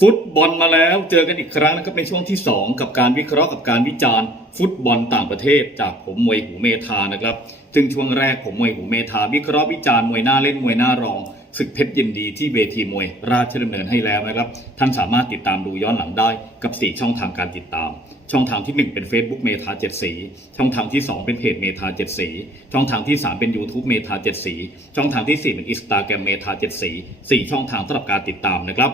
ฟุตบอลมาแล้วเจอกันอีกครั้งนะครับในช่วงที่ 2 กับการวิเคราะห์กับการวิจารณ์ ฟุตบอลต่างประเทศ จากผมมวยหูเมธานะครับซึ่งช่วงแรกผมมวยหูเมธาวิเคราะห์วิจารณ์มวยหน้าเล่นมวยหน้ารองศึกเพชรยินดีที่เวทีมวยราชดำเนินให้แล้วนะครับ ท่านสามารถติดตามดูย้อนหลังได้กับ 4 ช่องทางการติดตาม ช่องทางที่ 1 เป็น Facebook เมธาเจ็ดสี ช่องทางที่ 2 เป็นเพจเมธาเจ็ดสี ช่องทางที่ 3 เป็น YouTube เมธาเจ็ดสี ช่องทางที่ 4 เป็นอินสตาแกรมเมธาเจ็ดสีสี่ช่องทางสำหรับการติดตามนะครับ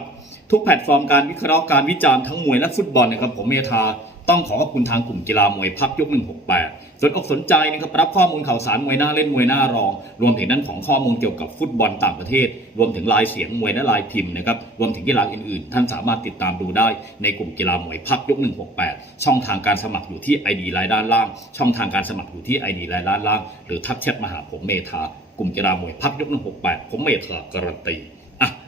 ทุกแพลตฟอร์มการวิเคราะห์การวิจารณ์ทั้งมวยและฟุตบอลนะครับผมเมธาต้องขอขอบคุณทางกลุ่มกีฬามวยพักยก 168 สนอกสนใจนะครับรับข้อมูลข่าวสารมวยหน้าเล่นมวยหน้ารอง รวมถึงด้นของข้อมูลเกี่ยวกับฟุตบอลต่างประเทศ รวมถึงลายเสียงมวยและลายพิมพ์นะครับรวมถึงกีฬาอื่นๆ ท่านสามารถติดตามดูได้ในกลุ่มกีฬามวยพักยก 168 ช่องทางการสมัครอยู่ที่ ID รายด้านล่าง ช่องทางการสมัครอยู่ที่ ID รายด้านล่าง หรือทักแชทมาหาผมเมธากลุ่มกีฬามวยพักยก 168 ผมเมธาการันตี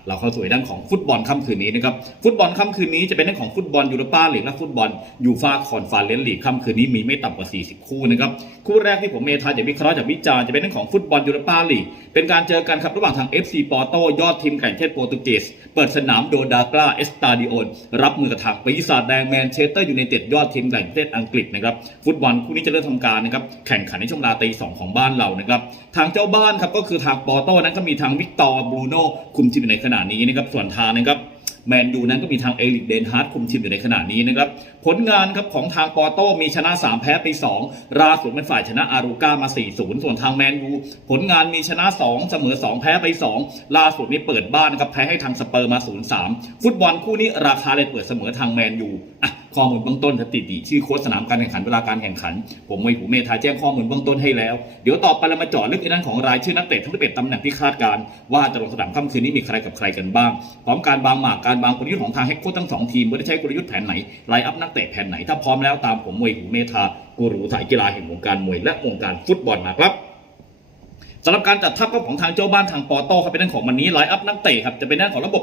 เราเข้าสู่ด้านของฟุตบอลค่ำคืนนี้นะครับฟุตบอลค่ำคืนนี้จะเป็นเรื่องของฟุตบอลยูโรปาลีกและฟุตบอลยูฟาคอนฟาเรนซ์ลีกค่ำคืนนี้มีไม่ต่ำกว่า 40 คู่นะครับคู่แรกที่ผมเมธาจะวิเคราะห์จากวิจารณ์จะเป็นเรื่องของฟุตบอลยูโรปาลีกเป็นการเจอกันครับระหว่างทาง FC ปอร์โตยอดทีมแข่งเทศโปรตุเกสเปิดสนามโดดากราเอสตาดิโอนรับมือกับทางปีศาจแดงแมนเชสเตอร์ยูไนเต็ดยอดทีมแข่งเทศอังกฤษนะครับฟุตบอลคู่นี้จะเริ่มทำการนะครับแข่งขันในช่วงเวลาตีสองของบ้านเรานะครับทางเจ้าบ้านครับก็คือทางปอร์โตนั้นก็มีทางวิกตอร์บรูโน่คุมทีมในขณะนี้นะครับส่วนทางนะครับแมนยูนั้นก็มีทางเอลิกเดนฮาร์ดคุมทีมอยู่ในขณะนี้นะครับ ผลงานครับของทางปอร์โตมีชนะ 3 แพ้ไป 2 ราสุดเป็นฝ่ายชนะอารูก้ามา 4-0 ส่วนทางแมนยูผลงานมีชนะ 2 เสมอ 2 แพ้ไป 2 ล่าสุดนี้เปิดบ้านครับแพ้ให้ทางสเปอร์มา 0-3 ฟุตบอลคู่นี้ราคาเลยเปิดเสมอทางแมนยูอะ ข้อมูลเบื้องต้นสถิติชื่อโค้ชสนามการแข่งขันเวลาการแข่งขัน ผมมวยหูเมธาแจ้งข้อมูลเบื้องต้นให้แล้ว เดี๋ยวต่อไปเรามาเจาะลึกในด้านของรายชื่อนักเตะทั้ง11ตำแหน่งที่คาดการ ว่าจะลงสนามค่ำคืนนี้มีใครกับใครกันบ้างพร้อมการวางหมากการวางกลยุทธ์ของทางเฮดโค้ชทั้งสองทีมว่าได้ใช้กลยุทธ์แผนไหนไลน์อัพนักเตะแผนไหนถ้าพร้อมแล้วตามผมมวยหูเมธากูรูสายกีฬาแห่งวงการมวยและวงการฟุตบอลมาครับ สำหรับการจัดทัพก็ของทางเจ้าบ้านทางปอโต้ครับเป็นด้านของวันนี้ไลน์อัพนักเตะครับจะเป็นด้านของระบบ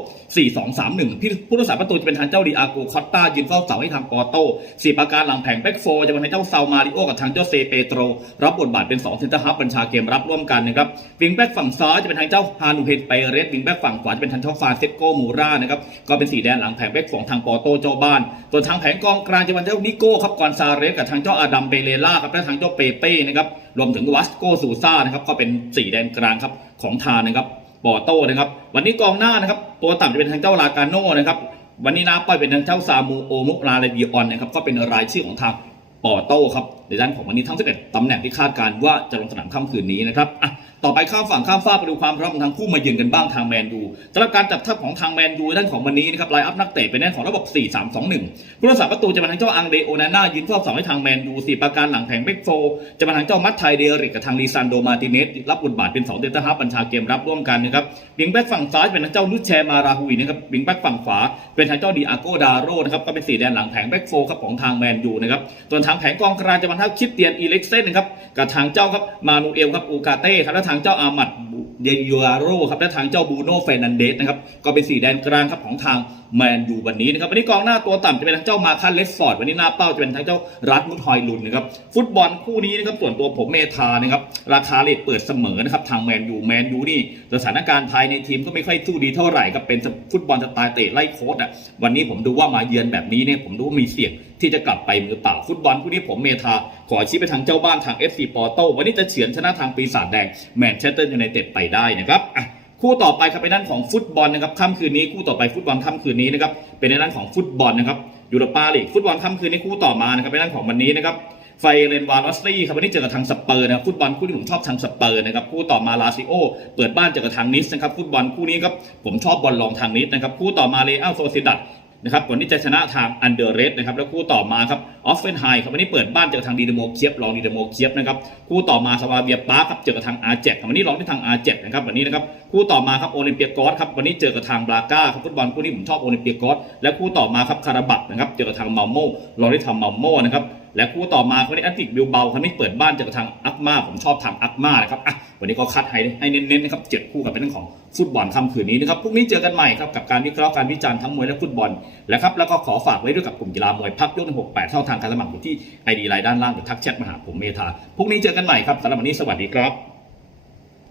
4-2-3-1 พี่ผู้รักษาประตูจะเป็นทางเจ้าดีอาโกคอตตายืนเฝ้าเสาให้ทางปอโต้สี่ประการหลังแผงแบ็กโฟจะเป็นทางเจ้าซาวมาริโอกับทางเจ้าเซเปโตร รับบทบาทเป็น2เซนเตอร์ฮับบัญชาเกมรับร่วมกันนะครับวิงแบ็กฝั่งซ้ายจะเป็นทางเจ้าฮานูเฮนเปเรสวิงแบ็กฝั่งขวาจะเป็นทางเจ้าฟาเซโกมูรานะครับก็เป็นสีแดนหลังแผงแบ็กของทางปอโต้เจ้าบ้านส่วนทางแผงกองกลางจะเป็นเจ้านิโก้ครับกอนซาเรสกับทางเจ้าอาดัมเบเลล่าครับและทางเจ้าเปเป้นะครับรวมถึงวัสโกซูซ่านะครับก็เป็นสีแดนกลางครับของทานนะครับบอโต้นะครับ วันนี้กองหน้านะครับ ตัวต่ำจะเป็นทางเจ้าลากาโน่นะครับ วันนี้นาป้อยเป็นทางเจ้าซามูโอมุราเลบิออนนะครับก็เป็นรายชื่อของทางปอโต้ครับในด้านของวันนี้ทั้ง11ตำแหน่งที่คาดการว่าจะลงสนามค่ำคืนนี้นะครับอะต่อไปข้ามฝั่งข้ามฟากไปดูความพร้อมของทางคู่มาเยือนกันบ้างทางแมนยูสำหรับการจับทัพของทางแมนยูด้านของวันนี้นะครับไลน์อัพนักเตะเป็นด้านของระบบ 4-3-2-1 ผู้รักษาประตูจะเป็นทางเจ้าอังเดโอนาน่ายืนเฝ้าเสาให้ทางแมนยูสี่ประการหลังแผงเบกโฟจะเป็นทางเจ้ามัตไทเดริกกับทางลีซานโดมาติเนสรับบทบาทเป็น2เดลต้าฮับบัญชาเกมรับร่วมกันนะครับวิงแบ็กฝั่งซ้ายเป็นทางเจ้าลุชแชมาราฮุยนะครับวิงแบ็กฝั่งขวาเป็นทางเจ้าดีอาโกดาโรนะครับก็เป็นสี่แดนหลังแผงแบ็กโฟครับของทางแมนยูนะครับส่วนทางแผงกองกลางจะเป็นทางคิดเตียนอีเล็กเซนนะครับกับทางเจ้าครับมานูเอลครับอูกาเต้ครับและทางเจ้าอามัดเดยูอาโรครับและทางเจ้าบูโน่เฟรนันเดสนะครับก็เป็นสี่แดนกลางครับของทางแมนยูวันนี้นะครับวันนี้กองหน้าตัวต่ำจะเป็นทางเจ้ามาคันเลสฟอร์ดวันนี้หน้าเป้าจะเป็นทางเจ้ารัดมุดฮอยลุนนะครับฟุตบอลคู่นี้นะครับส่วนตัวผมเมธานะครับราคาเลทเปิดเสมอนะครับทางแมนยูแมนยูนี่สถานการณ์ภายในทีมก็ไม่ค่อยสู้ดีเท่าไหร่ครับเป็นฟุตบอลสไตล์เตะไล่โค้ดอะวันนี้ผมดูว่ามาเยือนแบบนี้เนี่ยผมดูว่ามีเสี่ยงที่จะกลับไปมือเปล่าฟุตบอลคู่นี้ผมเมธาขอชี้ไปทางเจ้าบ้านทาง FC ปอร์โตวันนี้จะเฉือนชนะทางปีศาจแดงแมนเชสเตอร์ยูไนเต็ดไปได้นะครับอะ คู่ต่อไปครับเป็นด้านของฟุตบอลนะครับค่ำคืนนี้คู่ต่อไปฟุตบอลค่ำคืนนี้นะครับเป็นในด้านของฟุตบอลนะครับยูโรปาลีกฟุตบอลค่ำคืนนี้คู่ต่อมานะครับเป็นด้านของวันนี้นะครับไฟเรนวาลอสตี้ครับวันนี้เจอกับทางสเปอร์นะครับฟุตบอลคู่ที่ผมชอบทางสเปอร์นะครับคู่ต่อมาลาซิโอ เปิดบ้านเจอกับทางนิสนะครับฟุตบอลคู่นี้ครับผมชอบบอลรองทางนิสนะครับคู่ต่อมาเลอัลโซซิดัด นะครับวันนี้จะชนะทางอันเดอร์เรสนะครับแล้วคู่ต่อมาครับออฟเฟนไฮครับวันนี้เปิดบ้านเจอทางดีเดโมเคียบลองดีเดโมเคียบนะครับคู่ต่อมาสวาเวียปาร์ครับเจอกับทางอาร์เจกวันนี้ลองที่ทางอาร์เจกนะครับวันนี้นะครับคู่ต่อมาครับโอลิมเปียกอสครับวันนี้เจอกับทางบราก้าครับฟุตบอลคู่นี้ผมชอบโอลิมเปียกอสและคู่ต่อมาครับคาราบักนะครับเจอกับทางมาโมลองที่ทางมาโมนะครับ และคู่ต่อมาวันนี้แอตติกบิลเบาครับนี่เปิดบ้านเจอกับทางอักมาผมชอบทางอักมานะครับอะวันนี้ก็คัดให้ให้เน้นๆนะครับเจ็ดคู่กับเป็นเรื่องของฟุตบอลค่ำคืนนี้นะครับพรุ่งนี้เจอกันใหม่ครับกับการวิเคราะห์การวิจารณ์ทั้งมวยและฟุตบอลและครับแล้วก็ขอฝากไว้ด้วยกับกลุ่มกีฬามวยพักยกหนึ่งหกแปดเท่าทางการสมัครอยู่ที่ไอดีไลน์ด้านล่างหรือทักแชทมาหาผมเมธาพรุ่งนี้เจอกันใหม่ครับสำหรับวันนี้สวัสดีครับ